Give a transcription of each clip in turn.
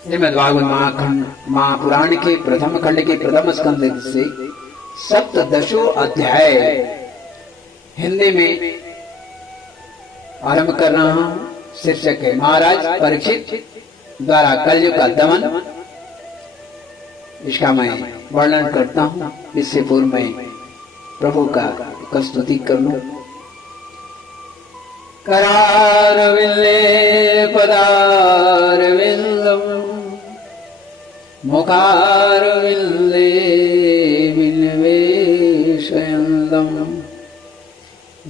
श्रीमद्भागवत महापुराण के प्रथम खंड के प्रथम स्कंद से सप्तदशो अध्याय हिंदी में आरंभ कर रहा हूं। शीर्षक है महाराज परीक्षित द्वारा कलयुग का दमन। इसका मैं वर्णन करता हूं। इससे पूर्व मैं प्रभु का स्तुति कर लूं। करारविल्ले पदारविंदम मुखारविल्ले विन्वेषयन्दम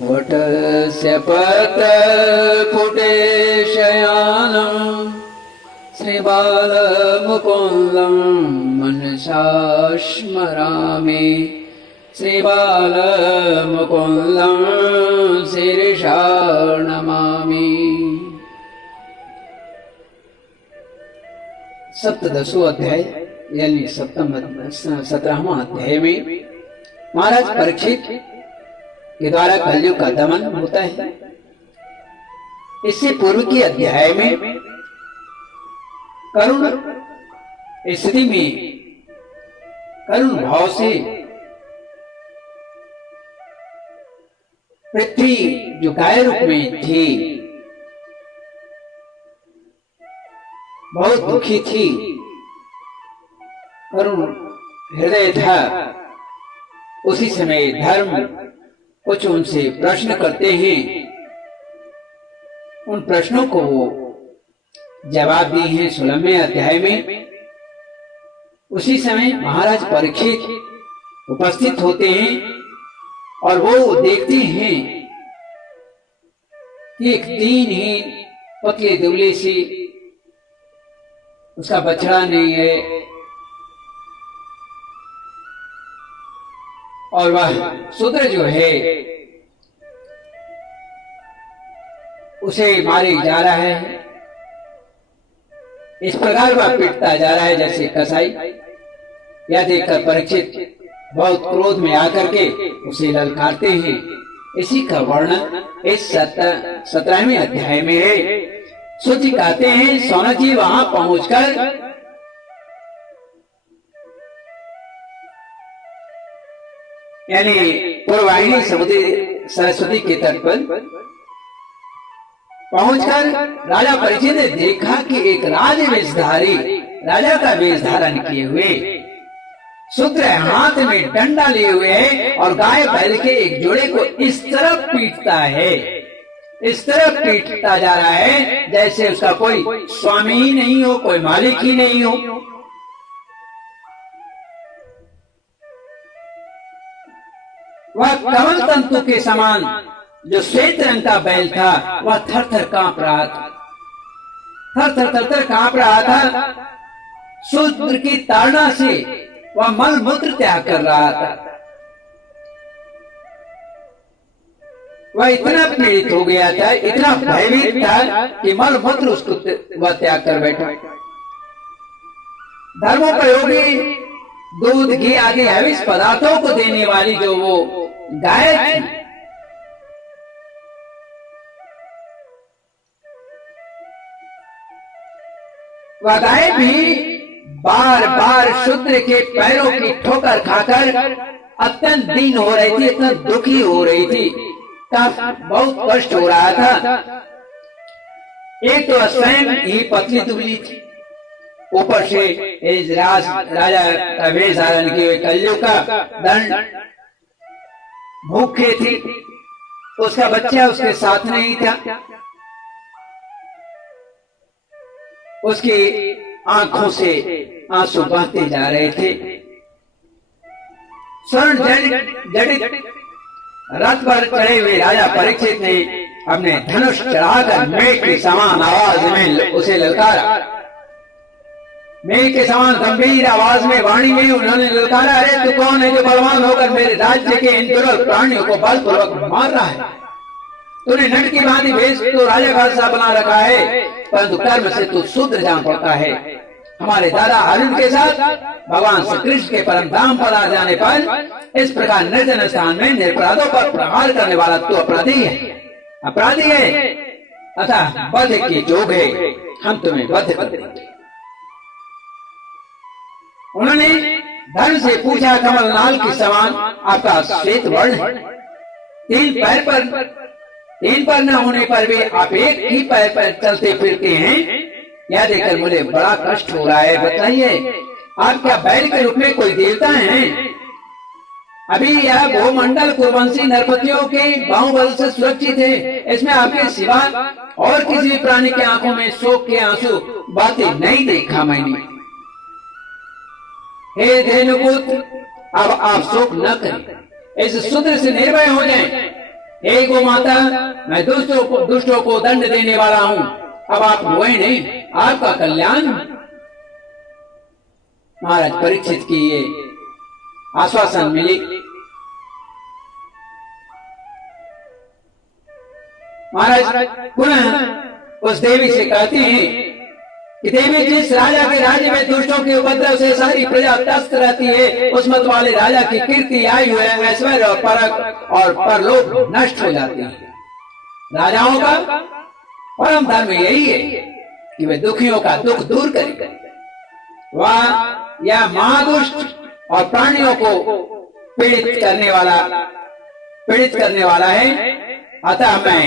वटस्य पत्रपुटे शयानं श्रीबालमुकुन्दं मनसा स्मरामि। श्रीबालमुकुन्दं शिरसा नमामि। सप्तदशो अध्याय यानी 17वां अध्याय में महाराज परीक्षित के द्वारा कलयुग का दमन होता है। इससे पूर्व के अध्याय में करुण स्थिति में करुण भाव से पृथ्वी जो गाय रूप में थी बहुत दुखी थी, करुण हृदय था। उसी समय धर्म कुछ उनसे प्रश्न करते हैं। उन प्रश्नों को वो जवाब दिए हैं 16वें अध्याय में। उसी समय महाराज परीक्षित उपस्थित होते हैं और वो देखते हैं कि एक दीनहीन पतले दुबले सी उसका बछड़ा नहीं है और वह शूद्र जो है उसे मारे जा रहा है। इस प्रकार वह पिटता जा रहा है जैसे कसाई। यह देखकर परीक्षित बहुत क्रोध में आकर के उसे ललकारते हैं। इसी का वर्णन इस 17वें अध्याय में है। सूची कहते हैं सौनक जी वहां पहुंचकर यानी पूर्वाहिनी समुद्र सरस्वती के तट पर पहुंचकर राजा परीक्षित ने देखा कि एक राजवेशधारी राजा का वेश धारण किए हुए शूद्र हाथ में डंडा लिए हुए है और गाय बैल के एक जोड़े को इस तरफ पीटता है, इस तरफ पीटता जा रहा है जैसे उसका कोई स्वामी ही नहीं हो, कोई मालिक ही नहीं हो। वह कमल तंतु के समान जो श्वेत रंग का बैल था वह थर थर कांप रहा था, थर थर कांप रहा था। शूद्र की ताड़ना से वह मल मूत्र त्याग कर रहा था। वह इतना पीड़ित हो गया था, इतना भयभीत था कि मल मूत्र उसको वह त्याग कर बैठा। धर्मोपयोगी दूध घी आदि हविष पदार्थों को देने वाली जो वो गाय थी, वह गाय भी बार बार शूद्र के पैरों की ठोकर खाकर अत्यंत दीन हो रही थी, इतना दुखी हो रही थी, बहुत कष्ट हो रहा था। एक तो स्वयं ही पतली दुबली थी, ऊपर से राजा का वेश धारण किए कलयुग का दंड भूखे थी। उसका बच्चा उसके साथ नहीं था। उसकी आंखों से आंसू बहते जा रहे थे। स्वर्ण जड़ित रथ पर चढ़े हुए राजा परीक्षित ने अपने धनुष चढ़ाकर मेघ के समान आवाज में उसे ललकारा। मेघ के समान गंभीर आवाज में वाणी में उन्होंने ललकारा, अरे तू कौन है जो बलवान होकर मेरे राज्य के इन दुर्बल प्राणियों को बलपूर्वक मार रहा है? तूने नट की भांति भेष तो राजा का सा बना रखा है, परंतु कर्म से तू शूद्र जान पड़ता है। हमारे दादा अर्जुन के साथ भगवान श्री कृष्ण के परम धाम पर आ जाने पर इस प्रकार निर्जन स्थान में निरपराधों पर प्रहार करने वाला तू अपराधी है, अपराधी है। अतः वध की जोग है, हम तुम्हें वध कर देंगे। उन्होंने धर्म से पूछा, कमलनाल के समान आपका श्वेत वर्ण है, तीन पैर न होने पर भी आप एक ही पैर पर चलते फिरते हैं, यह देखकर मुझे बड़ा कष्ट हो रहा है। बताइए, आप क्या बैल के रूप में कोई देवता हैं? अभी यह भूमंडल कुरवंशी नरपतियों के बाहुबल से सुरक्षित है, इसमें आपके सिवा और किसी प्राणी की आंखों में शोक के आंसू बातें नहीं देखा मैंने। हे धेनुपुत्र, अब आप शोक न करें, इस शूद्र से निर्भय हो जाएं। हे गो माता, मैं दुष्टों को दंड देने वाला हूँ, अब आप रोए नहीं, आपका कल्याण। महाराज परीक्षित की ये आश्वासन मिली। महाराज पुनः उस देवी से कहते हैं कि देवी, जिस राजा के राज्य में दुष्टों के उपद्रव से सारी प्रजा त्रस्त रहती है, उस मत वाले राजा की कीर्ति, आयु, ऐश्वर्य और परक और परलोक नष्ट हो जाती है। राजाओं का परम धर्म यही है कि वे दुखियों का दुख दूर करें। वह यह महादुष्ट और प्राणियों को पीड़ित करने वाला है, अतः मैं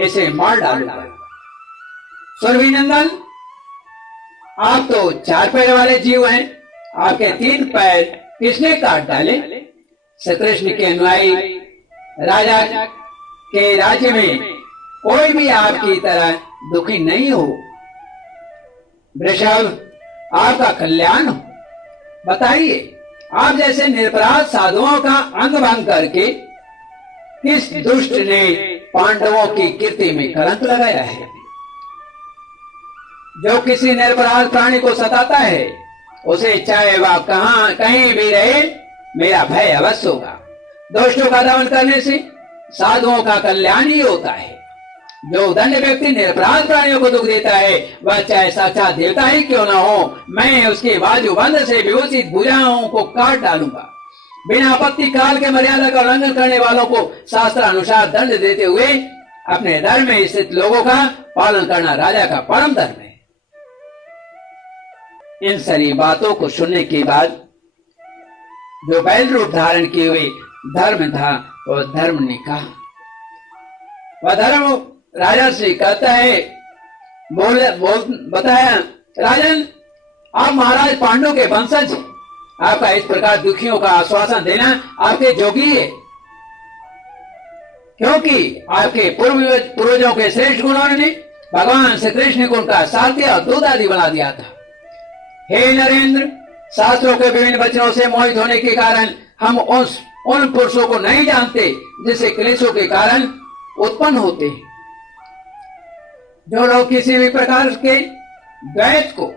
इसे मार डालूंगा। सुरभिनंदन, आप तो 4 पैर वाले जीव हैं, आपके 3 पैर किसने काट डाले? श्री कृष्ण के अनुयायी राजा के राज्य में कोई भी आपकी तरह दुखी नहीं हो। वृषभ, आपका कल्याण हो। बताइए, आप जैसे निरपराध साधुओं का अंग भंग करके किस दुष्ट ने पांडवों की कीर्ति में कलंक लगाया है? जो किसी निरपराध प्राणी को सताता है, उसे चाहे वह कहीं भी रहे, मेरा भय अवश्य होगा। दुष्टों का दमन करने से साधुओं का कल्याण ही होता है। जो दंड व्यक्ति निरपराध प्राणियों को दुख देता है, वह चाहे साक्षात देवता ही क्यों न हो, मैं उसके बाजूबंद से विभूषित भुजाओं को काट डालूंगा। बिना आपत्ति काल के मर्यादा का उल्लंघन करने वालों को शास्त्र अनुसार दंड देते हुए अपने धर्म में स्थित लोगों का पालन करना राजा का परम धर्म है। इन सारी बातों को सुनने के बाद जो बैल रूप धारण किए हुए धर्म था, वह धर्म ने कहा, वह धर्म राजा से कहता है, बताया, राजन, आप महाराज पांडु के वंशज, आपका इस प्रकार दुखियों का आश्वासन देना आपके जोगी है, क्योंकि आपके पूर्वजों के श्रेष्ठ गुणों ने भगवान श्री कृष्ण को उनका सारथी और दूध आदि बना दिया था। हे नरेंद्र, शास्त्रों के विभिन्न वचनों से मोहित होने के कारण हम उन पुरुषों को नहीं जानते जिससे क्लेशों के कारण उत्पन्न होते हैं। जो लोग किसी भी प्रकार के द्वैत को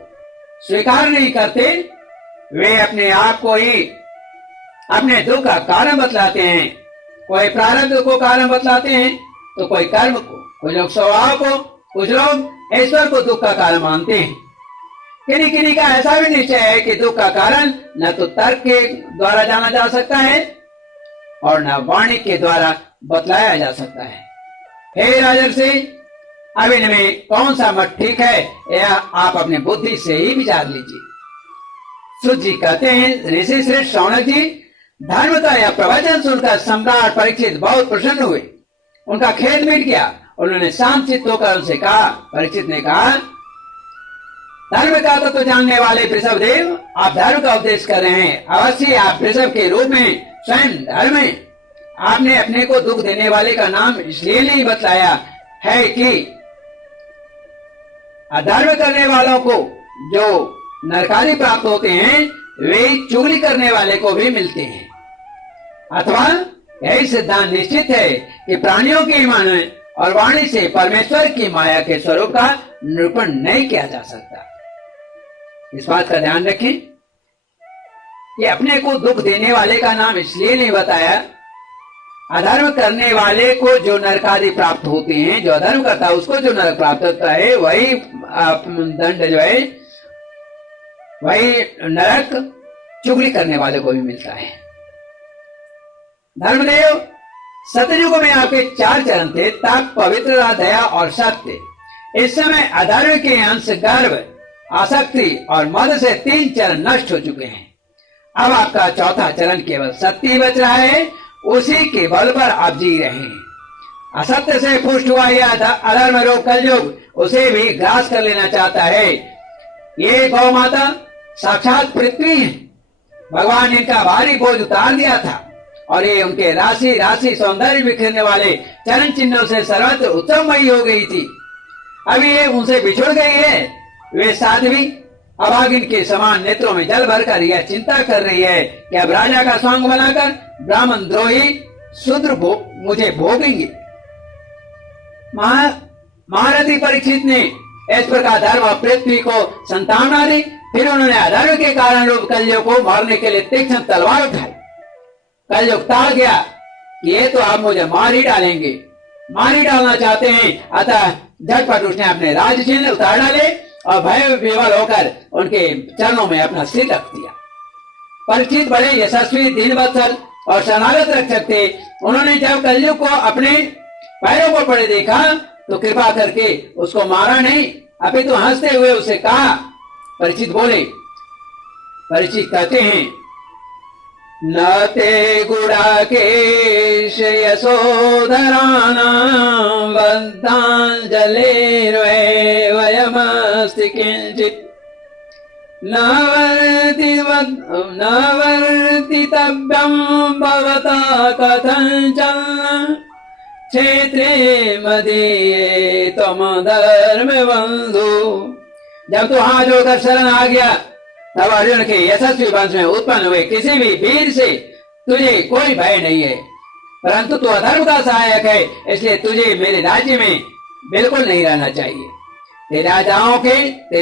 स्वीकार नहीं करते, वे अपने आप को ही अपने दुख का कारण बतलाते हैं। कोई प्रारब्ध को कारण बतलाते हैं, तो कोई कर्म को, कुछ लोग स्वभाव को, कुछ लोग ईश्वर को दुख का कारण मानते हैं। किन्हीं का ऐसा भी निश्चय है कि दुख का कारण न तो तर्क के द्वारा जाना जा सकता है और न वाणी के द्वारा बतलाया जा सकता है। हे राजर्षि, अब इनमें कौन सा मत ठीक है, यह आप अपने बुद्धि से ही विचार लीजिए। सुत जी कहते हैं, ऋषि श्रेष्ठ शौनक जी, धर्म का यह प्रवचन सुनकर सम्राट परीक्षित बहुत प्रसन्न हुए। उनका खेद मिट गया। उन्होंने शांत चित्त होकर उनसे कहा, परीक्षित ने कहा, धर्म का तत्व जानने वाले वृषभ देव, आप धर्म का उपदेश कर रहे हैं। अवश्य आप वृषभ के रूप में स्वयं धर्म है। आपने अपने को दुख देने वाले का नाम इसलिए नहीं बतलाया है कि अधर्म करने वालों को जो नरकादि प्राप्त होते हैं, वे चुगली करने वाले को भी मिलते हैं। अथवा यही सिद्धांत निश्चित है कि प्राणियों के मन और वाणी से परमेश्वर की माया के स्वरूप का निरूपण नहीं किया जा सकता। इस बात का ध्यान रखें कि अपने को दुख देने वाले का नाम इसलिए नहीं बताया। अधर्म करने वाले को जो नरकादि प्राप्त होते हैं, जो अधर्म करता है उसको जो नरक प्राप्त होता है, वही दंड जो है, वही नरक चुगली करने वाले को भी मिलता है। धर्मदेव, सतयुग में आपके 4 चरण थे, तप, पवित्रता, दया और सत्य। इस समय अधर्म के अंश गर्व आसक्ति और मद से 3 चरण नष्ट हो चुके हैं। अब आपका चौथा चरण केवल सत्य बच रहा है, उसी के बल पर आप जी रहे हैं। असत्य से पुष्ट हुआ यह अधर्म रूप कलयुग उसे भी ग्रास कर लेना चाहता है। ये गौ माता साक्षात पृथ्वी है। भगवान ने इनका भारी बोझ उतार दिया था और ये उनके राशि राशि सौंदर्य बिखरने वाले चरण चिन्हों से सर्वत्र उत्तममयी हो गई थी। अभी ये उनसे बिछुड़ गई है। वे साध्वी अभागिन के समान नेत्रों में जल भरकर यह चिंता कर रही है कि अब राजा का स्वांग बनाकर ब्राह्मण द्रोही शूद्र मुझे भोगेंगे। महारथी परीक्षित ने इस प्रकार धर्म और पृथ्वी को संतावना दी। फिर उन्होंने अधर्म के कारण रूप कलयुग को मारने के लिए तीक्ष्ण तलवार उठाई। कलयुग ताड़ गया कि ये तो आप मुझे मार ही डालेंगे, मार ही डालना चाहते हैं। अतः झटपट उसने अपने राज चिन्ह उतार डाले और भय विवल होकर उनके चरणों में अपना सिर रख दिया। परीक्षित बड़े यशस्वी दीनवत्सल और शरणागत रक्षक थे। उन्होंने जब कलयुग को अपने पैरों पर पड़े देखा तो कृपा करके उसको मारा नहीं, अपितु हंसते हुए उसे कहा। परीक्षित बोले, परीक्षित कहते हैं, न ते गुडाकेश यशोधराणां बद्धाञ्जलिर्वै वयमस्ति किंचित् न वर्तितव्यं भवता कथंचन क्षेत्रे मदीये त्वं धर्म बंधु। जब तू हाथ जोड़कर शरण आ गया तब अर्जुन के यशस्वी वंश में उत्पन्न हुए किसी भी वीर से तुझे कोई भय नहीं है, परंतु तू अधर्म का सहायक है, इसलिए तुझे मेरे राज्य में बिल्कुल नहीं रहना चाहिए। तेरे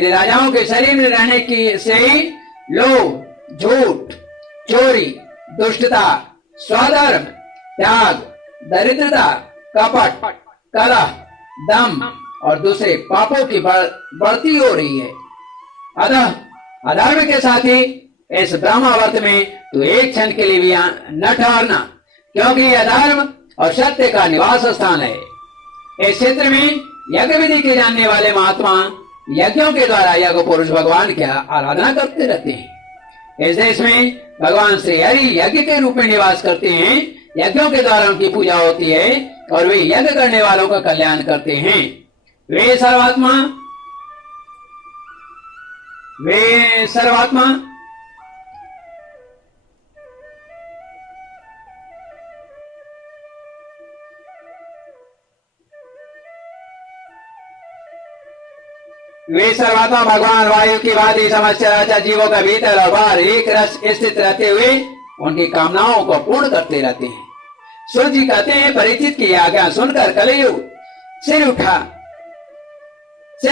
राजाओं के शरीर में रहने की से ही लोभ, झूठ, चोरी, दुष्टता, स्वधर्म, त्याग, दरिद्रता, कपट, कलह, दम और दूसरे पापों की बढ़ती हो रही है। अतः अधर्म के साथ ही इस ब्रह्मावर्त में तू एक क्षण के लिए भी न ठहरना, क्योंकि यह धर्म और सत्य का निवास स्थान है। इस क्षेत्र में यज्ञ विधि के जानने वाले महात्मा यज्ञों के द्वारा यज्ञ पुरुष भगवान की आराधना करते रहते हैं। इस देश में भगवान श्री हरि यज्ञ के रूप में निवास करते हैं। यज्ञों के द्वारा उनकी पूजा होती है और वे यज्ञ करने वालों का कल्याण करते हैं। वे सर्वात्मा भगवान वायु की भांति समस्त चराचर जीवों का भीतर और बाहर एक रस स्थित रहते हुए उनकी कामनाओं को पूर्ण करते रहते हैं। सूर्य जी कहते हैं, परीक्षित की आज्ञा सुनकर कलयुग सिर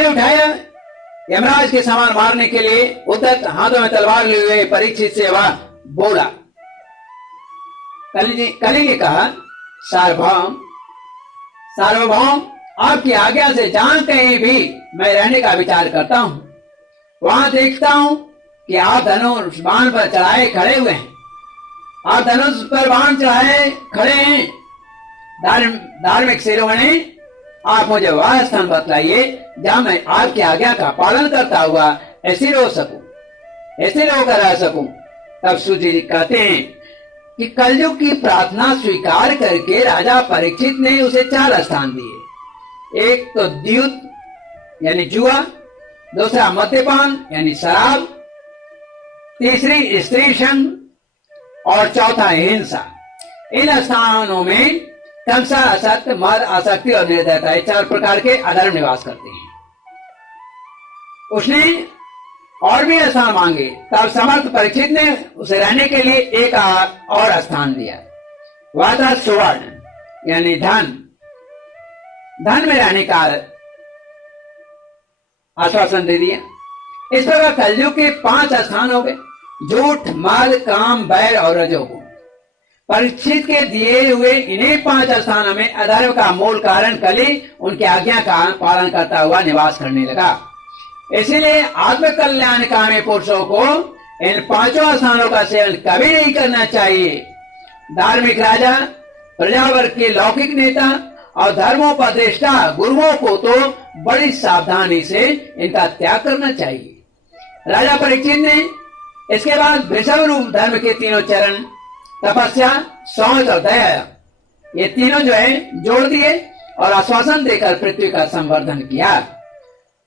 उठाया यमराज के समान मारने के लिए उद्धत हाथों में तलवार लिए हुए परीक्षित से वह बोला। कलि ने कहा, सार्वभौम आपकी आज्ञा से जहां कहीं भी मैं रहने का विचार करता हूँ, वहां देखता हूँ कि आप धनुष बाण पर चढ़ाए खड़े हुए हैं। आप धनुष पर बाण चढ़ाए खड़े हैं। धार्मिक शिरोमणि, आप मुझे वह स्थान बतलाइए जहाँ मैं आपकी आज्ञा का पालन करता हुआ ऐसे होकर रह सकूं। तब सूर्य जी कहते हैं कि कलयुग की प्रार्थना स्वीकार करके राजा परीक्षित ने उसे 4 स्थान दिए। एक तो द्यूत यानी जुआ, दूसरा मद्यपान यानी शराब, तीसरी स्त्री संग और चौथा हिंसा। इन स्थानों में तमसा, असत्य, मद, आसक्ति और निर्दयता 4 प्रकार के अधर्म निवास करते हैं। उसने और भी स्थान मांगे, तब समर्थ परीक्षित ने उसे रहने के लिए एक और स्थान दिया। वह था सुवर्ण यानी धन में रहने का आश्वासन दे दिया। इस प्रकार कलयुग के 5 स्थान हो गए: झूठ, मद, काम, बैर और रजोगुण। परीक्षित के दिए हुए इन्हीं 5 स्थानों में अधर्म का मूल कारण कली उनकी आज्ञा का पालन करता हुआ निवास करने लगा। इसीलिए आत्म कल्याणकामी पुरुषों को इन 5 स्थानों का सेवन कभी नहीं करना चाहिए। धार्मिक राजा, प्रजावर्ग के लौकिक नेता और धर्मोपदेष्टा गुरुओं को तो बड़ी सावधानी से इनका त्याग करना चाहिए। राजा परीक्षित ने इसके बाद वृषभ रूप धर्म के तीनों चरण, तपस्या, शौच और दया, ये तीनों जो है जोड़ दिए और आश्वासन देकर पृथ्वी का संवर्धन किया।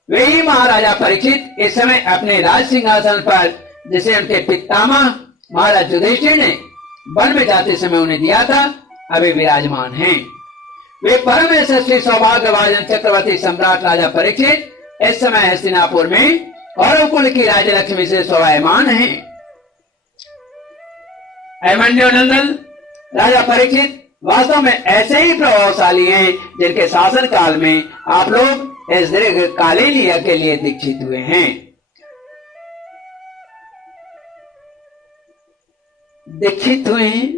वे ही महाराजा परीक्षित इस समय अपने राज सिंहासन पर, जिसे उनके पितामह महाराज युधिष्ठिर ने वन में जाते समय उन्हें दिया था, अभी विराजमान हैं। वे परम यशस्वी सौभाग्यभाजन चक्रवर्ती सम्राट राजा परीक्षित इस समय हस्तिनापुर में कौरव कुल की राजलक्ष्मी से शोभायमान हैं। अभिमन्यु नंदन राजा परीक्षित वास्तव में ऐसे ही प्रभावशाली हैं जिनके शासन काल में आप लोग इस दीर्घकालीन यज्ञ के लिए दीक्षित हुए हैं। दीक्षित हुए हैं।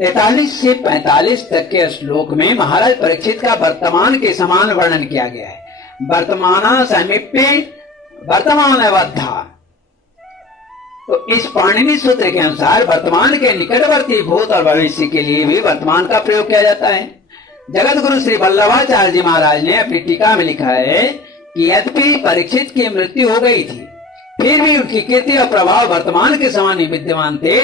43 से 45 तक के श्लोक में महाराज परीक्षित का वर्तमान के समान वर्णन किया गया है। वर्तमान समीप्य वर्तमान अवधा। तो इस पाणिनि सूत्र के अनुसार वर्तमान के निकटवर्ती भूत और भविष्य के लिए भी वर्तमान का प्रयोग किया जाता है। जगत गुरु श्री वल्लभाचार्य जी महाराज ने अपनी टीका में लिखा है कि यद्यपि परीक्षित की मृत्यु हो गई थी, फिर भी उनकी कीर्ति और प्रभाव वर्तमान के समान ही विद्यमान थे।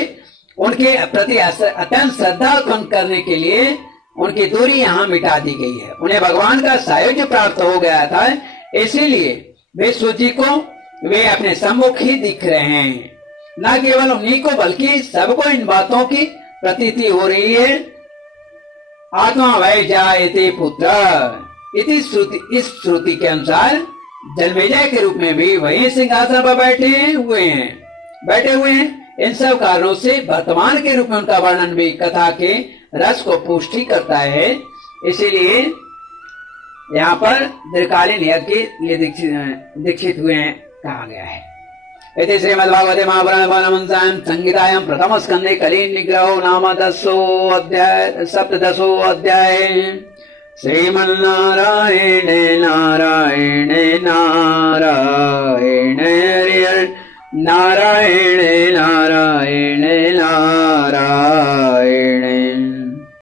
उनके प्रति अत्यंत श्रद्धा उत्पन्न करने के लिए उनकी दूरी यहाँ मिटा दी गई है। उन्हें भगवान का सायुज्य प्राप्त हो गया था, इसीलिए वे सूची को वे अपने सम्मुख ही दिख रहे हैं। न केवल उन्हीं को बल्कि सबको इन बातों की प्रतीति हो रही है। आत्मा वै जायते पुत्र इति श्रुति, इस श्रुति के अनुसार जन्मेजय के रूप में भी वही सिंहासन पर बैठे हुए हैं। इन सब कारणों से वर्तमान के रूप में उनका वर्णन भी कथा के रस को पुष्टि करता है। इसीलिए यहाँ पर दीर्घकालीन यज्ञ के लिए दीक्षित हुए हैं कहा गया है। इति श्रीमद्भागवते महापुराणे संहितायां प्रथम स्कंदे कलीन निग्रहो नाम 10 अध्याय। श्रीमन्नारायण नारायण नारायण हरि नारायण नारायण